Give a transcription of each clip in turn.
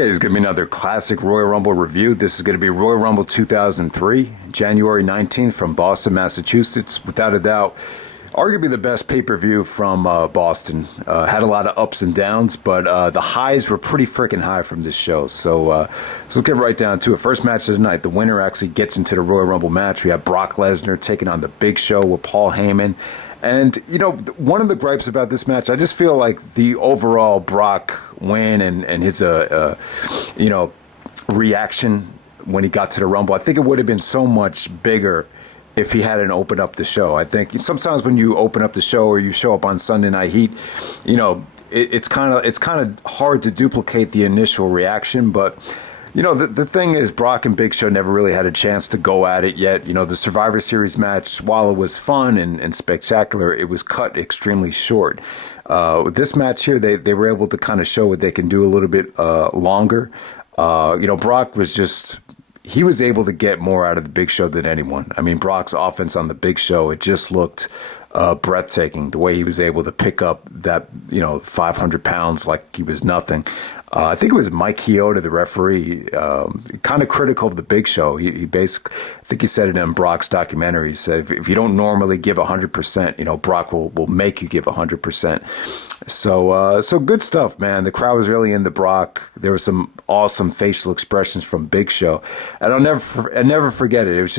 Okay, it's going to be another classic Royal Rumble review. This is going to be Royal Rumble 2003, January 19th from Boston, Massachusetts. Without a doubt, arguably the best pay-per-view from Boston. Had a lot of ups and downs, but the highs were pretty freaking high from this show. So let's get right down to it. First match of the night, the winner actually gets into the Royal Rumble match. We have Brock Lesnar taking on the Big Show with Paul Heyman. And, you know, one of the gripes about this match, I just feel like the overall Brock win and his, reaction when he got to the Rumble, I think it would have been so much bigger if he hadn't opened up the show. I think sometimes when you open up the show or you show up on Sunday Night Heat, you know, it's kind of hard to duplicate the initial reaction, but you know, the thing is, Brock and Big Show never really had a chance to go at it yet. You know, the Survivor Series match, while it was fun and spectacular, it was cut extremely short. With this match here, they were able to kind of show what they can do a little bit longer. Brock he was able to get more out of the Big Show than anyone. I mean, Brock's offense on the Big Show, it just looked breathtaking. The way he was able to pick up that, 500 pounds like he was nothing. I think it was Mike Chioda, the referee, kind of critical of the Big Show. He basically, I think he said it in Brock's documentary. He said, if you don't normally give 100%, Brock will make you give 100%. So good stuff, man. The crowd was really into Brock. There were some awesome facial expressions from Big Show, and I'll never forget it. It was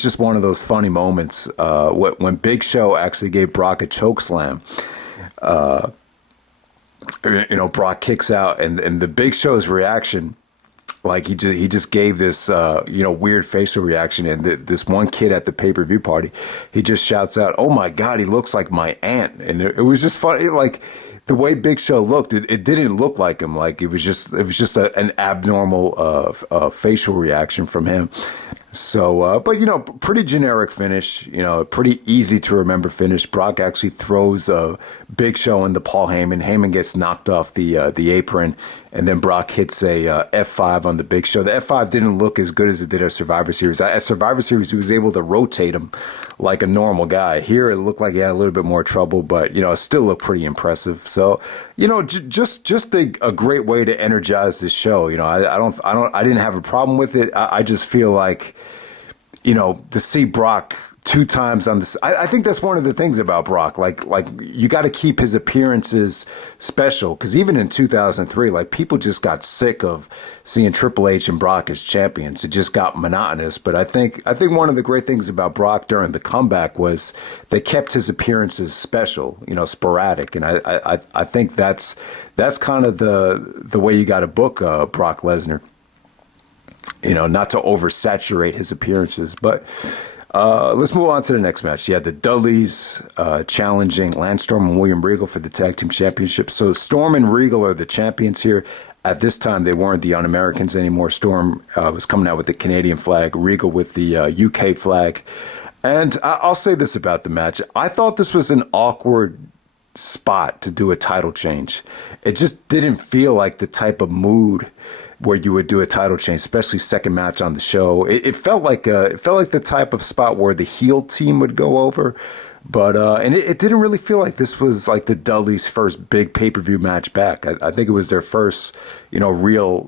just one of those funny moments when Big Show actually gave Brock a choke slam. Brock kicks out, and the Big Show's reaction, like he just gave this weird facial reaction, and this one kid at the pay-per-view party, he just shouts out, "Oh my God, he looks like my aunt," and it was just funny, like the way Big Show looked, it didn't look like him, like it was just an abnormal facial reaction from him. So, but pretty generic finish, pretty easy to remember finish. Brock actually throws Big Show into Paul Heyman. Heyman gets knocked off the apron, and then Brock hits a F5 on the Big Show. The F5 didn't look as good as it did at Survivor Series. At Survivor Series, he was able to rotate him like a normal guy. Here, it looked like he had a little bit more trouble, but it still looked pretty impressive. So, just a great way to energize this show. I didn't have a problem with it. I just feel like, to see Brock two times on this, I think that's one of the things about Brock. Like you got to keep his appearances special, because even in 2003, like people just got sick of seeing Triple H and Brock as champions. It just got monotonous. But I think one of the great things about Brock during the comeback was they kept his appearances special, sporadic, and I think that's kind of the way you got to book Brock Lesnar. Not to oversaturate his appearances. But let's move on to the next match. You had the Dudleys challenging Lance Storm and William Regal for the Tag Team Championship. So Storm and Regal are the champions here. At this time, they weren't the Un-Americans anymore. Storm was coming out with the Canadian flag, Regal with the UK flag. And I'll say this about the match. I thought this was an awkward spot to do a title change. It just didn't feel like the type of mood where you would do a title change, especially second match on the show. It felt like the type of spot where the heel team would go over, but and it didn't really feel like this was like the Dudleys' first big pay-per-view match back. I think it was their first, real,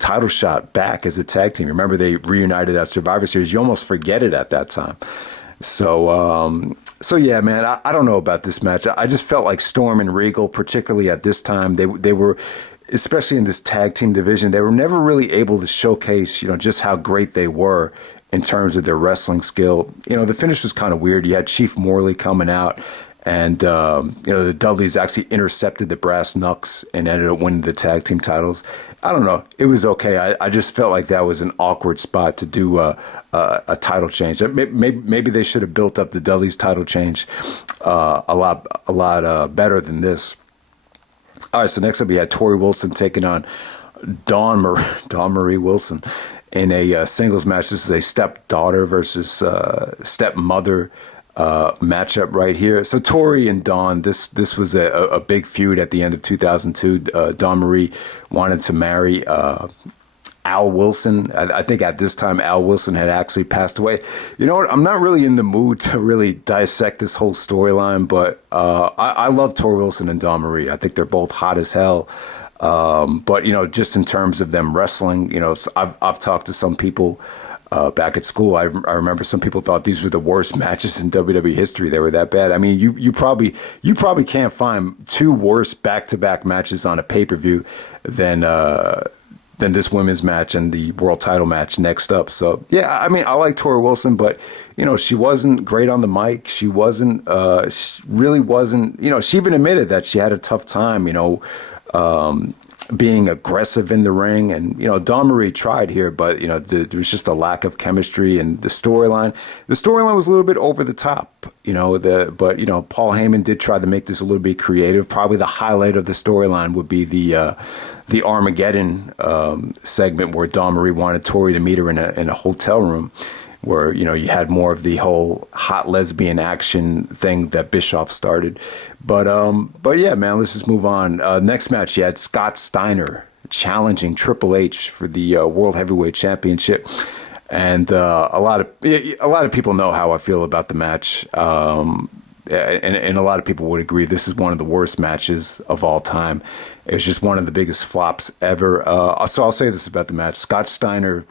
title shot back as a tag team. Remember, they reunited at Survivor Series. You almost forget it at that time. So yeah, man, I don't know about this match. I just felt like Storm and Regal, particularly at this time, they were, especially in this tag team division, they were never really able to showcase, just how great they were in terms of their wrestling skill. The finish was kind of weird. You had Chief Morley coming out, and the Dudleys actually intercepted the Brass Knucks and ended up winning the tag team titles. I don't know. It was okay. I just felt like that was an awkward spot to do a title change. Maybe they should have built up the Dudleys title change a lot better than this. All right, so next up we had Torrie Wilson taking on Dawn Marie Wilson in a singles match. This is a stepdaughter versus stepmother matchup right here. So Torrie and Dawn, this was a big feud at the end of 2002. Dawn Marie wanted to marry Al Wilson. I think at this time Al Wilson had actually passed away. You know what? I'm not really in the mood to really dissect this whole storyline, but I love Torrie Wilson and Dawn Marie. I think they're both hot as hell. But just in terms of them wrestling, I've talked to some people back at school. I remember some people thought these were the worst matches in WWE history. They were that bad. I mean, you probably can't find two worse back-to-back matches on a pay-per-view than this women's match and the world title match next up. So yeah, I mean, I like Torrie Wilson, but she wasn't great on the mic. She wasn't. She really wasn't. She even admitted that she had a tough time. Being aggressive in the ring, and Dawn Marie tried here, but there was just a lack of chemistry, and the storyline was a little bit over the top, but Paul Heyman did try to make this a little bit creative. Probably the highlight of the storyline would be the Armageddon segment where Dawn Marie wanted Torrie to meet her in a hotel room, where you had more of the whole hot lesbian action thing that Bischoff started. But yeah, man, let's just move on. Next match, you had Scott Steiner challenging Triple H for the World Heavyweight Championship, and a lot of people know how I feel about the match. And a lot of people would agree this is one of the worst matches of all time. It was just one of the biggest flops ever. So I'll say this about the match. Scott Steiner,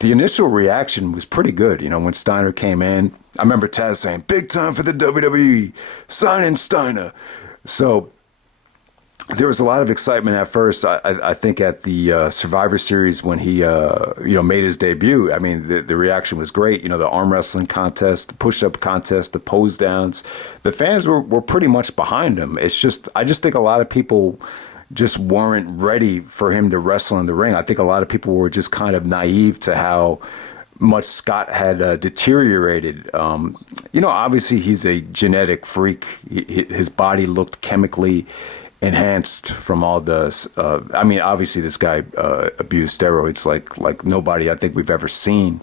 the initial reaction was pretty good. When Steiner came in, I remember Taz saying, "Big time for the WWE, signing Steiner." So there was a lot of excitement at first. I think at the Survivor Series when he made his debut. I mean, the reaction was great. The arm wrestling contest, the push-up contest, the pose downs. The fans were pretty much behind him. I just think a lot of people just weren't ready for him to wrestle in the ring. I think a lot of people were just kind of naive to how much Scott had deteriorated. Obviously he's a genetic freak. His body looked chemically enhanced from all the. Obviously this guy abused steroids like nobody I think we've ever seen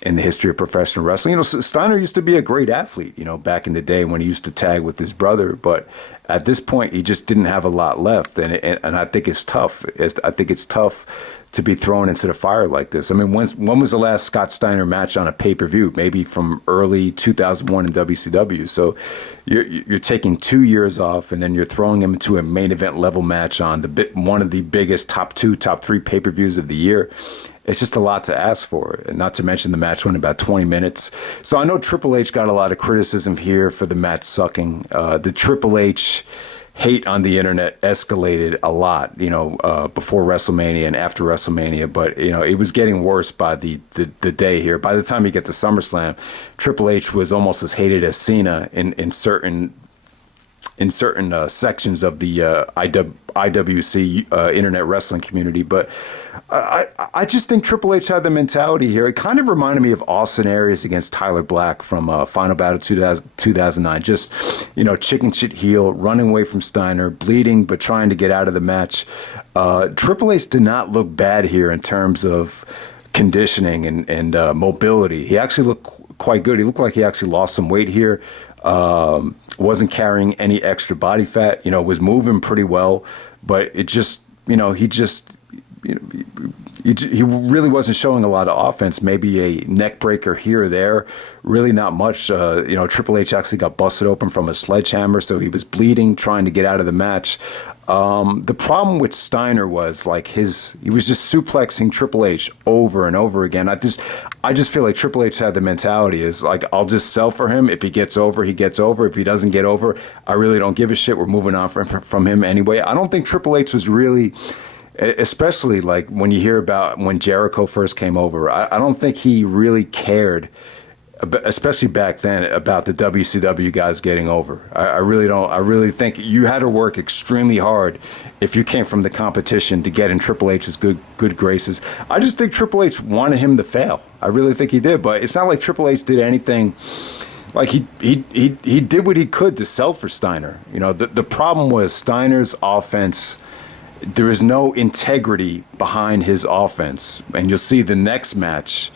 in the history of professional wrestling. Steiner used to be a great athlete, back in the day when he used to tag with his brother, but at this point he just didn't have a lot left, and I think it's tough. I think it's tough to be thrown into the fire like this. I mean, when was the last Scott Steiner match on a pay-per-view? Maybe from early 2001 in WCW. So you're taking 2 years off, and then you're throwing him into a main event level match on one of the biggest top 2, top 3 pay-per-views of the year. It's just a lot to ask for, and not to mention the match went about 20 minutes. So I know Triple H got a lot of criticism here for the match sucking. The Triple H hate on the internet escalated a lot, before WrestleMania and after WrestleMania, but it was getting worse by the day here. By the time you get to SummerSlam, Triple H was almost as hated as Cena in certain sections of the IWC internet wrestling community. But I just think Triple H had the mentality here. It kind of reminded me of Austin Aries against Tyler Black from Final Battle 2009. Just, chicken shit heel, running away from Steiner, bleeding, but trying to get out of the match. Triple H did not look bad here in terms of conditioning and mobility. He actually looked quite good. He looked like he actually lost some weight here. Wasn't carrying any extra body fat, was moving pretty well, but it just, he really wasn't showing a lot of offense. Maybe a neck breaker here or there, really not much. Triple H actually got busted open from a sledgehammer, so he was bleeding, trying to get out of the match. The problem with Steiner was he was just suplexing Triple H over and over again. I just feel like Triple H had the mentality is I'll just sell for him. If he gets over, he gets over. If he doesn't get over, I really don't give a shit. We're moving on from him anyway. I don't think Triple H was really, especially when you hear about when Jericho first came over, I don't think he really cared, especially back then, about the WCW guys getting over. I really don't. I really think you had to work extremely hard if you came from the competition to get in Triple H's good graces. I just think Triple H wanted him to fail. I really think he did, but it's not like Triple H did anything. He did what he could to sell for Steiner. The problem was Steiner's offense. There is no integrity behind his offense, and you'll see the next match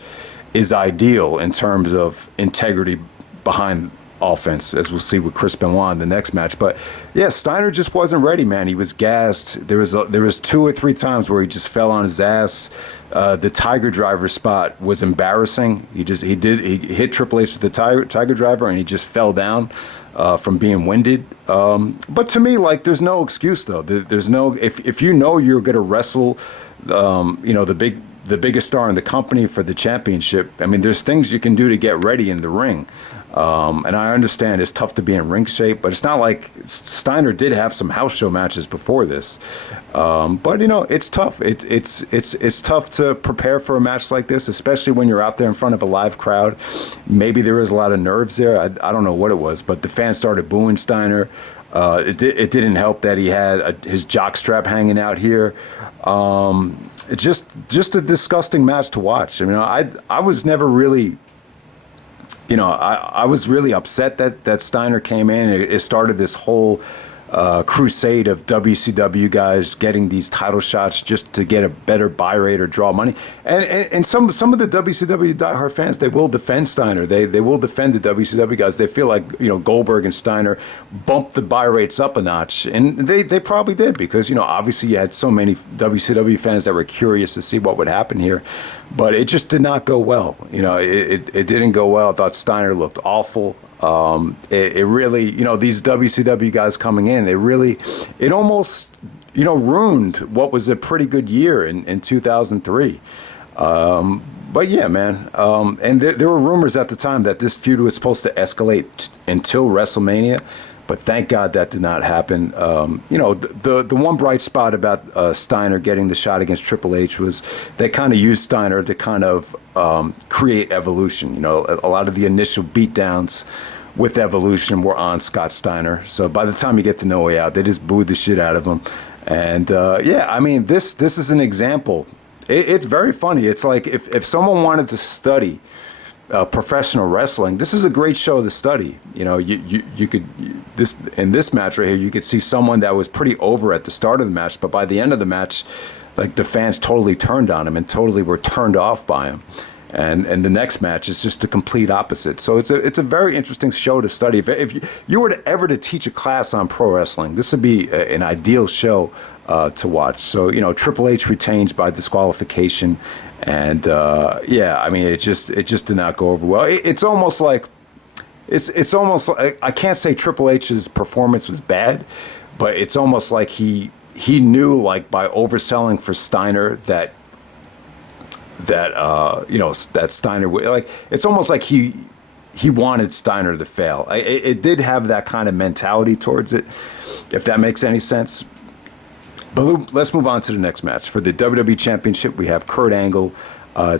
is ideal in terms of integrity behind offense, as we'll see with Chris Benoit in the next match. But yeah, Steiner just wasn't ready, man. He was gassed. There was 2 or 3 times where he just fell on his ass. The Tiger Driver spot was embarrassing. He hit Triple H with the Tiger Driver, and he just fell down from being winded. But to me, like, there's no excuse though. There's no, if you know you're going to wrestle, the biggest star in the company for the championship. I mean, there's things you can do to get ready in the ring. And I understand it's tough to be in ring shape, but it's not like Steiner did have some house show matches before this. But it's tough. It's tough to prepare for a match like this, especially when you're out there in front of a live crowd. Maybe there was a lot of nerves there. I don't know what it was, but the fans started booing Steiner. It didn't help that he had his jock strap hanging out here. It's just a disgusting match to watch. I mean, I was never really, I was really upset that Steiner came in. It started this whole crusade of WCW guys getting these title shots just to get a better buy rate or draw money. And some of the WCW diehard fans, they will defend Steiner. They will defend the WCW guys. They feel like Goldberg and Steiner bumped the buy rates up a notch, and they probably did, because obviously you had so many WCW fans that were curious to see what would happen here. But it just did not go well. It didn't go well. I thought Steiner looked awful. It really, these WCW guys coming in, it almost, ruined what was a pretty good year in 2003. But yeah, man. And there were rumors at the time that this feud was supposed to escalate until WrestleMania. But thank God that did not happen. The one bright spot about Steiner getting the shot against Triple H was they kind of used Steiner to kind of create Evolution. A lot of the initial beatdowns with Evolution were on Scott Steiner. So by the time you get to No Way Out, they just booed the shit out of him. And I mean, this is an example. It's very funny. It's like if someone wanted to study professional wrestling, this is a great show to study. You could in this match right here, you could see someone that was pretty over at the start of the match, but by the end of the match, like, the fans totally turned on him and totally were turned off by him. And the next match is just the complete opposite. So it's a very interesting show to study. If you were to ever to teach a class on pro wrestling, this would be an ideal show to watch. So Triple H retains by disqualification. And I mean, it just did not go over well. It's almost like I can't say Triple H's performance was bad, but it's almost like he knew, like, by overselling for Steiner that Steiner would, like, it's almost like he wanted Steiner to fail. It did have that kind of mentality towards it, if that makes any sense. But let's move on to the next match. For the WWE Championship, we have Kurt Angle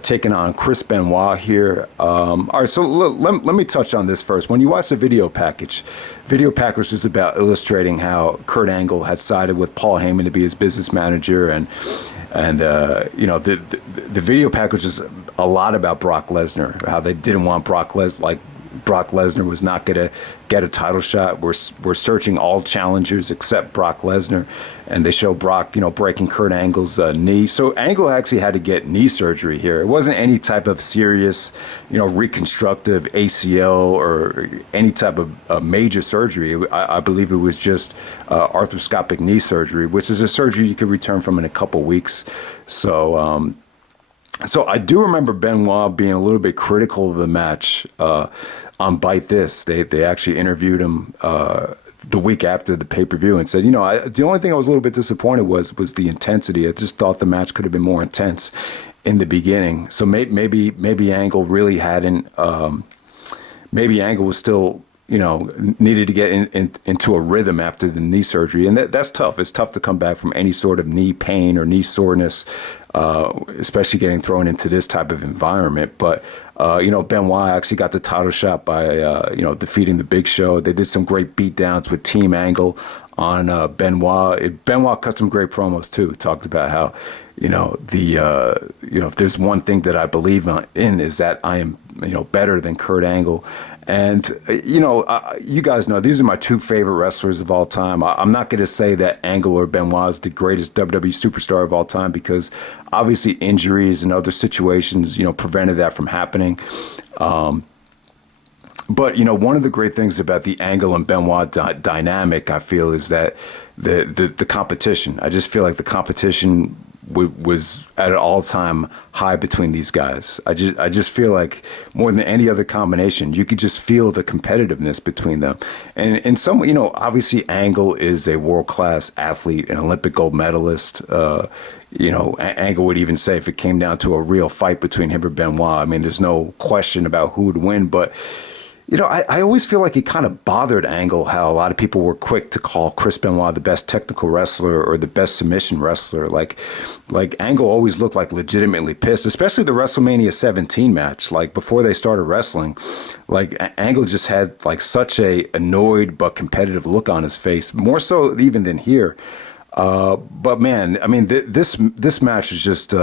taking on Chris Benoit here. All right, so let me touch on this first. When you watch the video package was about illustrating how Kurt Angle had sided with Paul Heyman to be his business manager, and the video package is a lot about Brock Lesnar, how they didn't want Brock Lesnar was not going to get a title shot. We're searching all challengers except Brock Lesnar, and they show Brock, breaking Kurt Angle's knee. So Angle actually had to get knee surgery here. It wasn't any type of serious, reconstructive ACL or any type of major surgery. I believe it was just arthroscopic knee surgery, which is a surgery you could return from in a couple weeks. So I do remember Benoit being a little bit critical of the match on Bite This. They actually interviewed him the week after the pay-per-view and said, the only thing I was a little bit disappointed was the intensity. I just thought the match could have been more intense in the beginning. So maybe Angle really hadn't. Maybe Angle was still, needed to get into a rhythm after the knee surgery, and that's tough. It's tough to come back from any sort of knee pain or knee soreness, especially getting thrown into this type of environment. But Benoit actually got the title shot by defeating the Big Show. They did some great beatdowns with Team Angle on Benoit. Benoit cut some great promos too. Talked about how if there's one thing that I believe in is that I am better than Kurt Angle. And, you guys know these are my two favorite wrestlers of all time. I'm not going to say that Angle or Benoit is the greatest WWE superstar of all time, because obviously injuries and other situations, prevented that from happening. But one of the great things about the Angle and Benoit dynamic, I feel, is that the competition. I just feel like the competition was at an all-time high between these guys. I just feel like more than any other combination, you could just feel the competitiveness between them. And in some, obviously Angle is a world-class athlete, an Olympic gold medalist. Angle would even say if it came down to a real fight between him or Benoit, I mean, there's no question about who would win, but I always feel like it kind of bothered Angle how a lot of people were quick to call Chris Benoit the best technical wrestler or the best submission wrestler. Like Angle always looked like legitimately pissed, especially the WrestleMania 17 match. Like before they started wrestling, like Angle just had like such a annoyed but competitive look on his face, more so even than here. But man, I mean, this match is just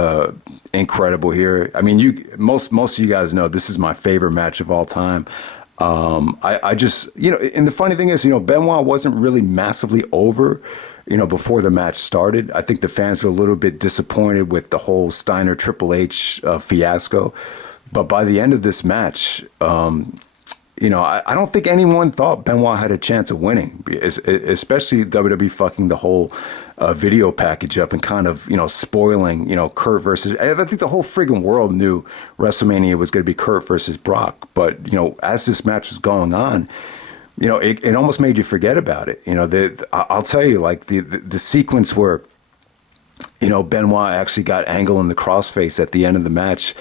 incredible here. I mean, most of you guys know this is my favorite match of all time. I just, and the funny thing is, Benoit wasn't really massively over, before the match started. I think the fans were a little bit disappointed with the whole Steiner Triple H fiasco. But by the end of this match, I don't think anyone thought Benoit had a chance of winning, especially WWE fucking the whole video package up and kind of, spoiling, Kurt versus. I think the whole friggin' world knew WrestleMania was going to be Kurt versus Brock. But, as this match was going on, it almost made you forget about it. I'll tell you, like the sequence where, Benoit actually got Angle in the crossface at the end of the match.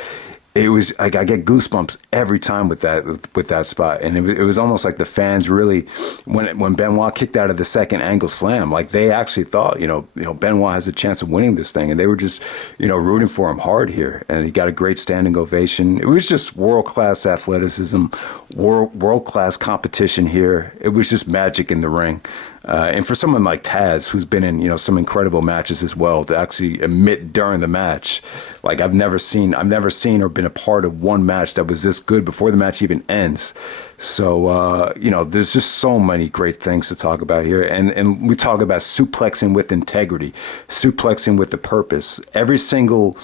It was like I get goosebumps every time with that spot, and it was almost like the fans really, when Benoit kicked out of the second Angle slam, like they actually thought, Benoit has a chance of winning this thing, and they were just, rooting for him hard here, and he got a great standing ovation. It was just world class athleticism, world class competition here. It was just magic in the ring. And for someone like Taz, who's been in, some incredible matches as well, to actually admit during the match, like I've never seen or been a part of one match that was this good before the match even ends. So, there's just so many great things to talk about here. And we talk about suplexing with integrity, suplexing with the purpose. Every single,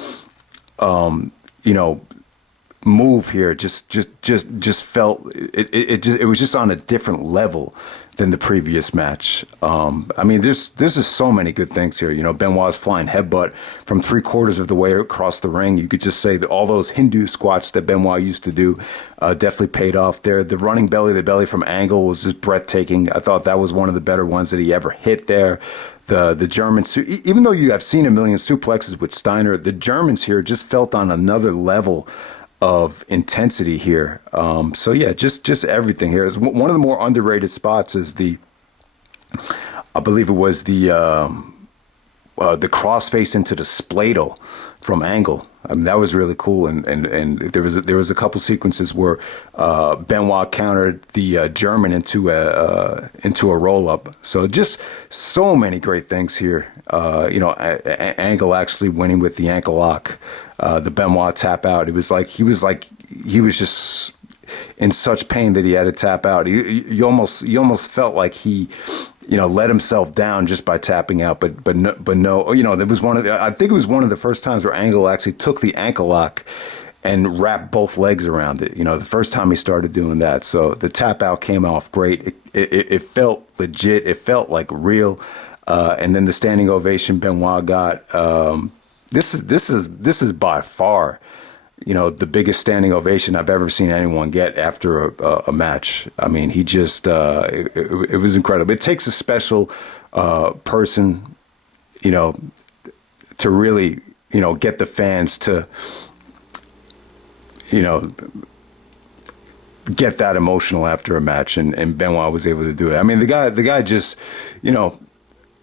move here just felt it was just on a different level than the previous match. I mean, there's just so many good things here. Benoit's flying headbutt from 3/4 of the way across the ring. You could just say that all those Hindu squats that Benoit used to do definitely paid off there. The running belly to belly from Angle was just breathtaking. I thought that was one of the better ones that he ever hit there. The Germans, even though you have seen a million suplexes with Steiner, the Germans here just felt on another level of intensity here. So yeah, just everything here. Is one of the more underrated spots is I believe it was the crossface into the spladle from Angle. I mean, that was really cool, and there was a couple sequences where Benoit countered the German into a roll up. So just so many great things here. Angle actually winning with the ankle lock, the Benoit tap out. It was like he was just in such pain that he had to tap out. You almost felt like he, let himself down just by tapping out. But no, there was I think it was one of the first times where Angle actually took the ankle lock and wrapped both legs around it. The first time he started doing that. So the tap out came off great. It felt legit. It felt like real. And then the standing ovation Benoit got. This is by far, the biggest standing ovation I've ever seen anyone get after a match. I mean, he just, it was incredible. It takes a special person, to really, get the fans to, get that emotional after a match. And Benoit was able to do it. I mean, the guy just,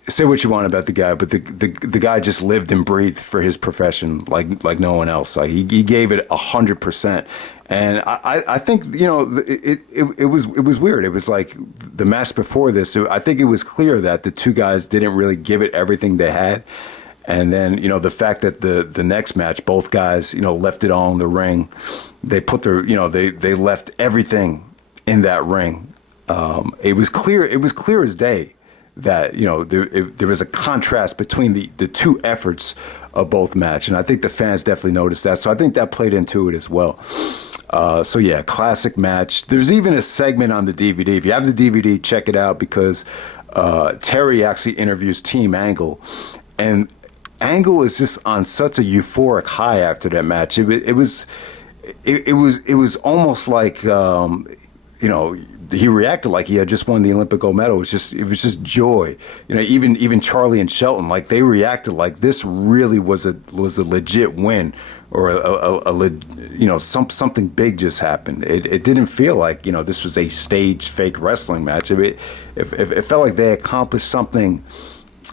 say what you want about the guy, but the guy just lived and breathed for his profession like no one else. Like he gave it 100%, and I think it was weird. It was like the match before this. I think it was clear that the two guys didn't really give it everything they had, and then the fact that the next match both guys left it all in the ring. They put their they left everything in that ring. It was clear as day that, there was a contrast between the two efforts of both match. And I think the fans definitely noticed that. So I think that played into it as well. So yeah, classic match. There's even a segment on the DVD. If you have the DVD, check it out, because Torrie actually interviews Team Angle, and Angle is just on such a euphoric high after that match. It was almost like he reacted like he had just won the Olympic gold medal. It was just joy. Even Charlie and Shelton, like, they reacted like this really was a legit win, or something big just happened. It didn't feel like this was a staged fake wrestling match. It felt like they accomplished something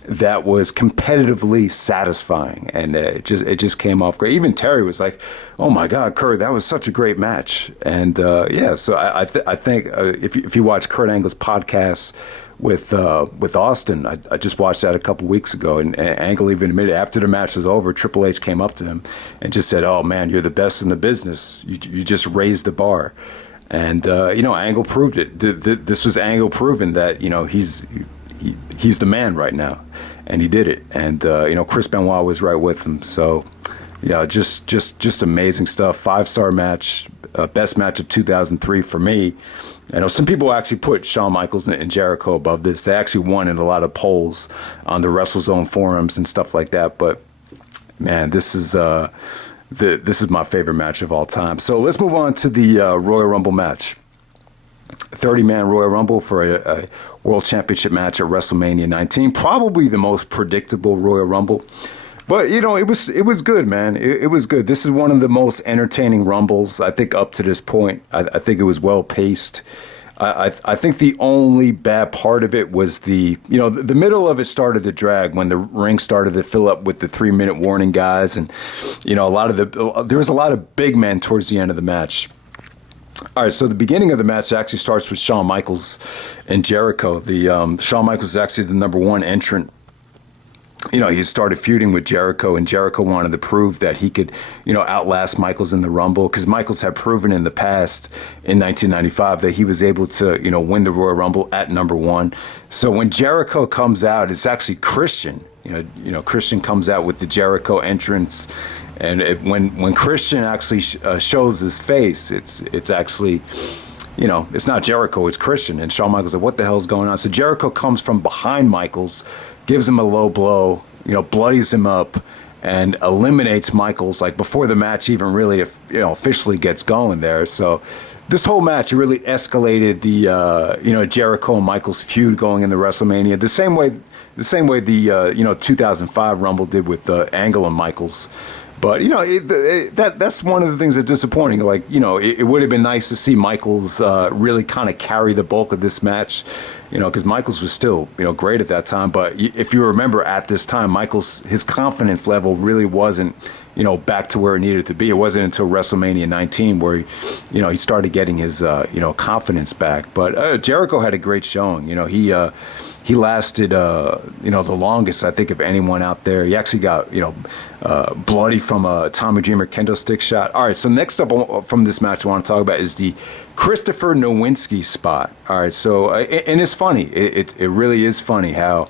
that was competitively satisfying, and it just came off great. Even Torrie was like, "Oh my God, Kurt, that was such a great match." And so I think if you watch Kurt Angle's podcast with Austin, I just watched that a couple weeks ago, and Angle even admitted after the match was over, Triple H came up to him and just said, "Oh man, you're the best in the business. You just raised the bar." And Angle proved it. This was Angle proving that he's the man right now, and he did it. And Chris Benoit was right with him. So yeah, just amazing stuff. 5-star match, best match of 2003 for me. I know some people actually put Shawn Michaels and Jericho above this. They actually won in a lot of polls on the WrestleZone forums and stuff like that. But man, this is my favorite match of all time. So let's move on to the Royal Rumble match. 30-man Royal Rumble for a World Championship match at WrestleMania 19. Probably the most predictable Royal Rumble. But, it was good, man. It was good. This is one of the most entertaining Rumbles, I think, up to this point. I think it was well-paced. I think the only bad part of it was the middle of it started to drag when the ring started to fill up with the 3-minute warning guys. And, there was a lot of big men towards the end of the match. All right, so the beginning of the match actually starts with Shawn Michaels and Jericho. Shawn Michaels is actually the number one entrant. He started feuding with Jericho, and Jericho wanted to prove that he could, outlast Michaels in the Rumble, because Michaels had proven in the past, in 1995, that he was able to, win the Royal Rumble at number one. So when Jericho comes out, it's actually Christian. Christian comes out with the Jericho entrance. And when Christian actually shows his face, it's actually, it's not Jericho, it's Christian. And Shawn Michaels like, what the hell's going on? So Jericho comes from behind Michaels, gives him a low blow, bloodies him up, and eliminates Michaels like before the match even really officially gets going there. So this whole match really escalated the Jericho and Michaels feud going into WrestleMania the same way the 2005 Rumble did with Angle and Michaels. But, that's one of the things that's disappointing. Like, it would have been nice to see Michaels really kind of carry the bulk of this match, because Michaels was still, great at that time. But if you remember at this time, Michaels, his confidence level really wasn't, back to where it needed to be. It wasn't until WrestleMania 19 where, he started getting his, confidence back. But Jericho had a great showing. He lasted, the longest, I think, of anyone out there. He actually got, bloody from a Tommy Dreamer kendo stick shot. All right, so next up from this match I want to talk about is the Christopher Nowinski spot. All right, so, and it's funny. It really is funny how,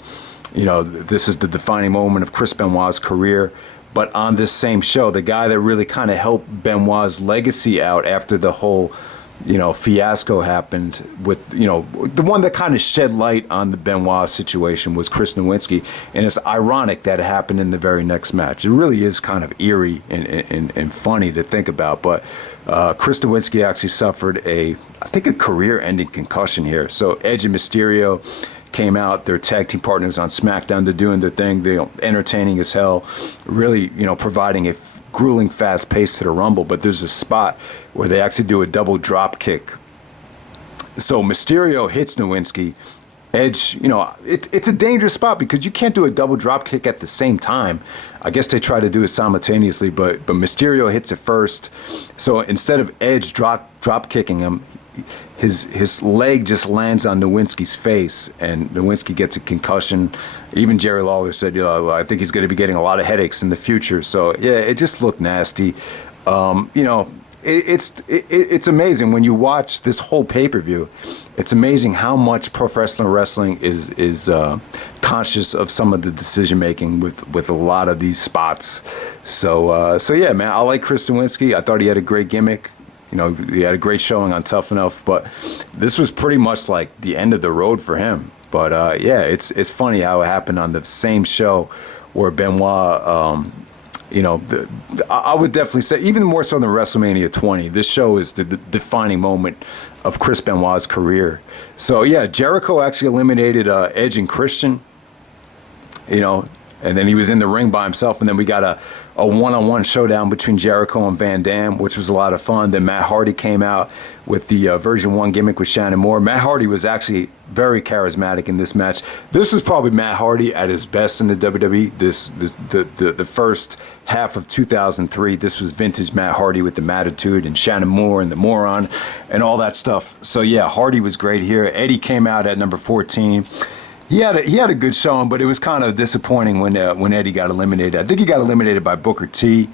this is the defining moment of Chris Benoit's career. But on this same show, the guy that really kind of helped Benoit's legacy out after the whole, fiasco happened with, the one that kind of shed light on the Benoit situation was Chris Nowinski. And it's ironic that it happened in the very next match. It really is kind of eerie and funny to think about. But Chris Nowinski actually suffered I think a career-ending concussion here. So Edge and Mysterio came out, their tag team partners on SmackDown. They're doing their thing. They're entertaining as hell, really, providing a grueling fast pace to the Rumble. But there's a spot where they actually do a double drop kick. So Mysterio hits Nowinski. Edge, it's a dangerous spot because you can't do a double drop kick at the same time. I guess they try to do it simultaneously, but Mysterio hits it first. So instead of Edge drop kicking him, his leg just lands on Nowinski's face, and Nowinski gets a concussion. Even Jerry Lawler said, I think he's going to be getting a lot of headaches in the future. So, yeah, it just looked nasty. It's amazing when you watch this whole pay-per-view. It's amazing how much professional wrestling is conscious of some of the decision making with a lot of these spots. So yeah, man, I like Chris Nowinski. I thought he had a great gimmick. You know, he had a great showing on Tough Enough, but this was pretty much like the end of the road for him. But yeah, it's funny how it happened on the same show where Benoit. You know, I would definitely say, even more so than WrestleMania 20, this show is the defining moment of Chris Benoit's career. So, yeah, Jericho actually eliminated Edge and Christian, you know, and then he was in the ring by himself. And then we got a one-on-one showdown between Jericho and Van Dam, which was a lot of fun. Then Matt Hardy came out with the version 1 gimmick with Shannon Moore. Matt Hardy was actually very charismatic in this match. This was probably Matt Hardy at his best in the WWE. The first half of 2003, this was vintage Matt Hardy with the Mattitude and Shannon Moore and the Moron and all that stuff. So yeah, Hardy was great here. Eddie came out at number 14. He had a good showing, but it was kind of disappointing when Eddie got eliminated. I think he got eliminated by Booker T.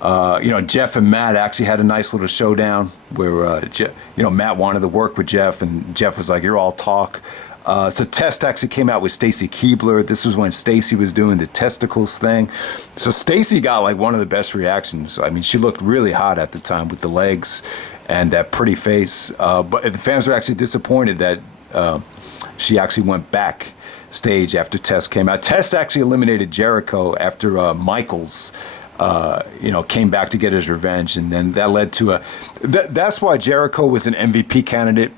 You know, Jeff and Matt actually had a nice little showdown where you know, Matt wanted to work with Jeff, and Jeff was like, "You're all talk." So Test actually came out with Stacy Keibler. This was when Stacy was doing the testicles thing. So Stacy got like one of the best reactions. I mean, she looked really hot at the time with the legs and that pretty face. But the fans were actually disappointed that she actually went back stage after Test came out. Test actually eliminated Jericho after Michaels, you know, came back to get his revenge, and then that led to that's why Jericho was an MVP candidate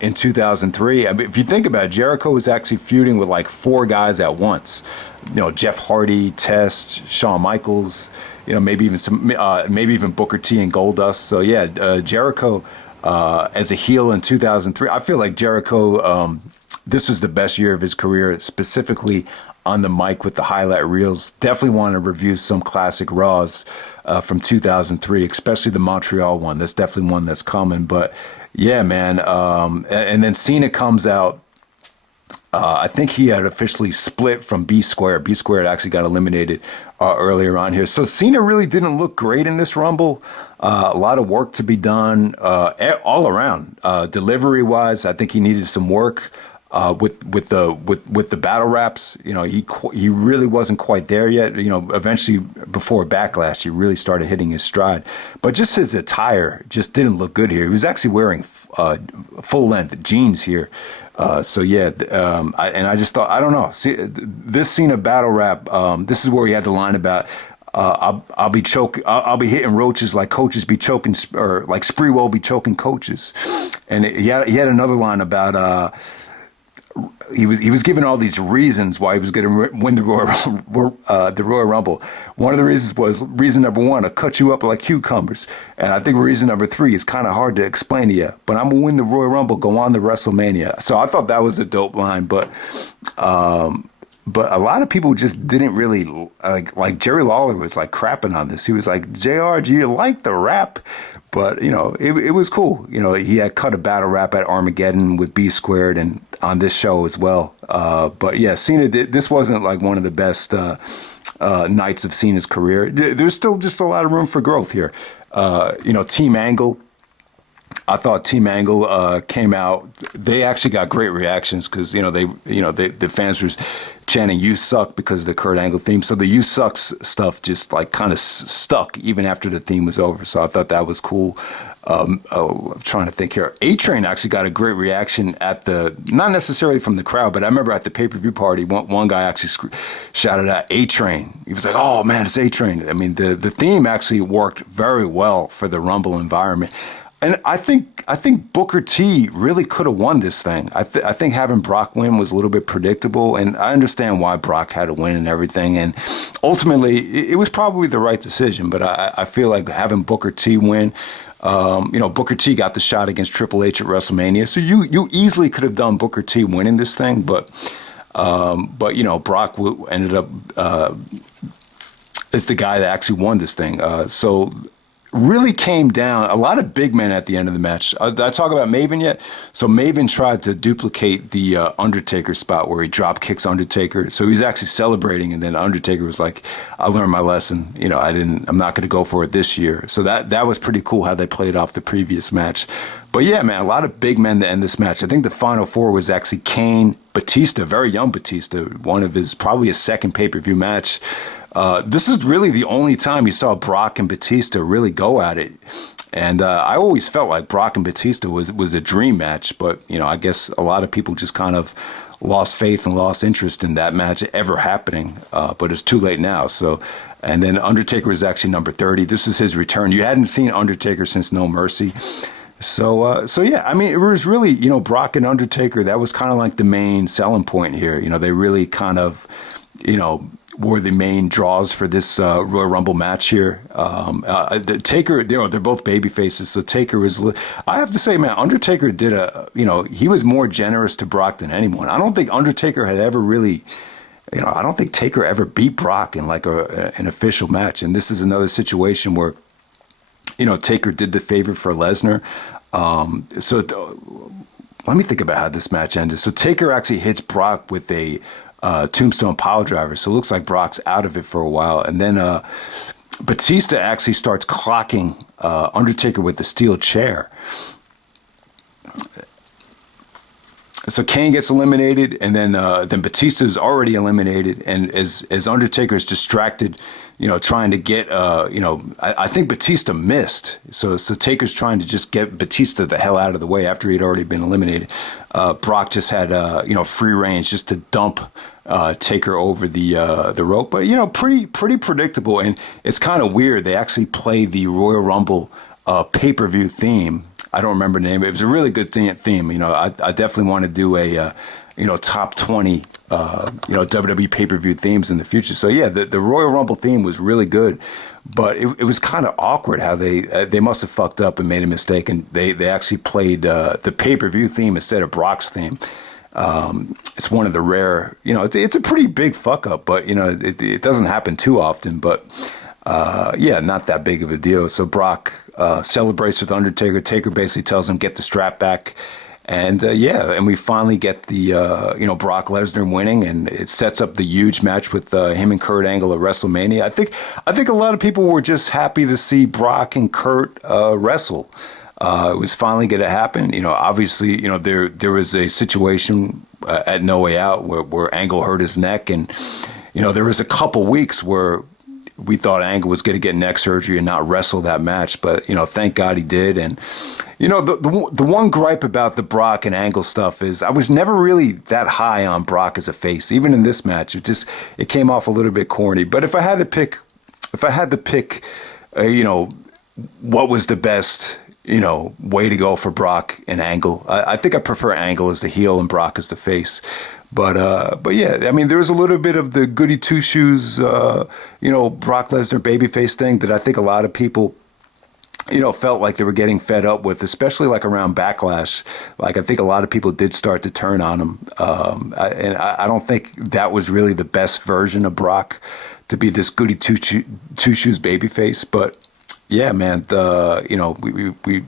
in 2003. I mean, if you think about it, Jericho was actually feuding with like 4 guys at once. You know, Jeff Hardy, Test, Shawn Michaels. You know, maybe even Booker T and Goldust. So yeah, Jericho as a heel in 2003. I feel like Jericho. This was the best year of his career, specifically on the mic with the highlight reels. Definitely want to review some classic Raws from 2003, especially the Montreal one. That's definitely one that's coming. But yeah, man. And then Cena comes out. I think he had officially split from B Square. B Square actually got eliminated earlier on here. So Cena really didn't look great in this Rumble. A lot of work to be done all around. Delivery wise, I think he needed some work. With the battle raps, you know, he really wasn't quite there yet. You know, eventually before Backlash, he really started hitting his stride. But just his attire just didn't look good here. He was actually wearing full length jeans here. So yeah, I just thought, I don't know. See, this Cena battle rap. This is where he had the line about. I'll be hitting roaches like coaches be choking, or like Sprewell be choking coaches. And he had another line about. He was given all these reasons why he was going to win the Royal Rumble. One of the reasons was reason number 1, to cut you up like cucumbers. And I think reason number 3 is kind of hard to explain to you. But I'm going to win the Royal Rumble, go on to WrestleMania. So I thought that was a dope line. But a lot of people just didn't really like Jerry Lawler was like crapping on this. He was like, JR, do you like the rap? But, you know, it was cool. You know, he had cut a battle rap at Armageddon with B Squared and on this show as well. But yeah, Cena, this wasn't like one of the best nights of Cena's career. There's still just a lot of room for growth here. You know, Team Angle. I thought Team Angle came out. They actually got great reactions because the fans were chanting "You suck" because of the Kurt Angle theme. So the "You sucks" stuff just like kind of stuck even after the theme was over. So I thought that was cool. I'm trying to think here. A-Train actually got a great reaction at not necessarily from the crowd, but I remember at the pay-per-view party, one guy actually shouted out A-Train. He was like, "Oh man, it's A-Train." I mean, the theme actually worked very well for the Rumble environment. And I think Booker T really could have won this thing. I think having Brock win was a little bit predictable, and I understand why Brock had to win and everything. And ultimately, it was probably the right decision. But I feel like having Booker T win, Booker T got the shot against Triple H at WrestleMania, so you easily could have done Booker T winning this thing. But Brock ended up as the guy that actually won this thing. So really came down. A lot of big men at the end of the match. Did I talk about Maven yet? So Maven tried to duplicate the Undertaker spot where he drop kicks Undertaker. So he was actually celebrating, and then Undertaker was like, "I learned my lesson. You know, I'm not going to go for it this year." So that was pretty cool how they played off the previous match. But yeah, man, a lot of big men to end this match. I think the final four was actually Kane, Batista, very young Batista, one of probably his second pay-per-view match. This is really the only time you saw Brock and Batista really go at it. And I always felt like Brock and Batista was a dream match, but, you know, I guess a lot of people just kind of lost faith and lost interest in that match ever happening, but it's too late now. So, and then Undertaker was actually number 30. This is his return. You hadn't seen Undertaker since No Mercy. So yeah, I mean, it was really, you know, Brock and Undertaker, that was kind of like the main selling point here. You know, they really kind of, you know, were the main draws for this Royal Rumble match here. Taker, you know, they're both baby faces. So Taker was, I have to say, man, Undertaker did you know, he was more generous to Brock than anyone. I don't think Undertaker had ever really, you know, I don't think Taker ever beat Brock in like an official match. And this is another situation where, you know, Taker did the favor for Lesnar. Let me think about how this match ended. So Taker actually hits Brock with a tombstone pile driver. So it looks like Brock's out of it for a while. And then Batista actually starts clocking Undertaker with the steel chair. So Kane gets eliminated, and then Batista is already eliminated. And as Undertaker's distracted, you know, trying to get, you know, I think Batista missed. So Taker's trying to just get Batista the hell out of the way after he'd already been eliminated. Brock just had, you know, free range just to dump Taker over the rope. But, you know, pretty predictable. And it's kind of weird. They actually play the Royal Rumble pay-per-view theme. I don't remember the name. It was a really good theme. You know, I definitely want to do a, you know, top 20, you know, WWE pay-per-view themes in the future. So yeah, the Royal Rumble theme was really good, but it was kind of awkward how they must have fucked up and made a mistake, and they actually played the pay-per-view theme instead of Brock's theme. It's one of the rare, you know, it's a pretty big fuck up, but you know, it doesn't happen too often, but yeah, not that big of a deal. So Brock celebrates with Undertaker. Taker basically tells him, get the strap back. And yeah, and we finally get the, you know, Brock Lesnar winning, and it sets up the huge match with him and Kurt Angle at WrestleMania. I think a lot of people were just happy to see Brock and Kurt wrestle. It was finally going to happen. You know, obviously, you know, there was a situation at No Way Out where Angle hurt his neck, and you know, there was a couple weeks where we thought Angle was going to get neck surgery and not wrestle that match, but you know, thank God he did. And you know, the one gripe about the Brock and Angle stuff is I was never really that high on Brock as a face. Even in this match, it came off a little bit corny. But if I had to pick, you know, what was the best, you know, way to go for Brock and Angle, I think I prefer Angle as the heel and Brock as the face. But yeah, I mean, there was a little bit of the goody two shoes, you know, Brock Lesnar babyface thing that I think a lot of people, you know, felt like they were getting fed up with, especially like around Backlash. Like, I think a lot of people did start to turn on him. And I don't think that was really the best version of Brock, to be this goody two shoes babyface. But yeah, man, you know, we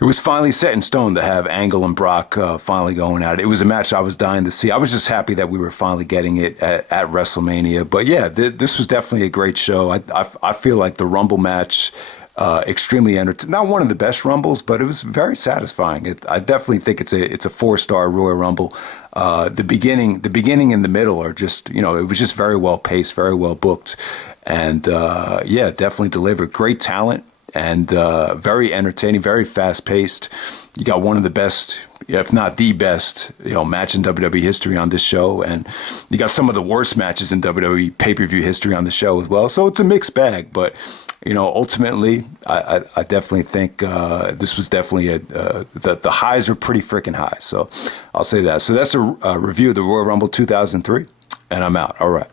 it was finally set in stone to have Angle and Brock finally going at it. It was a match I was dying to see. I was just happy that we were finally getting it at WrestleMania. But yeah, this was definitely a great show. I feel like the Rumble match, extremely entertaining. Not one of the best Rumbles, but it was very satisfying. I definitely think it's a 4-star Royal Rumble. The beginning and the middle are just, you know, it was just very well paced, very well booked, and yeah, definitely delivered. Great talent. And very entertaining, very fast-paced. You got one of the best, if not the best, you know, match in WWE history on this show, and you got some of the worst matches in WWE pay-per-view history on the show as well. So it's a mixed bag, but you know, ultimately, I definitely think this was definitely the highs were pretty freaking high. So I'll say that. So that's a review of the Royal Rumble 2003, and I'm out. All right.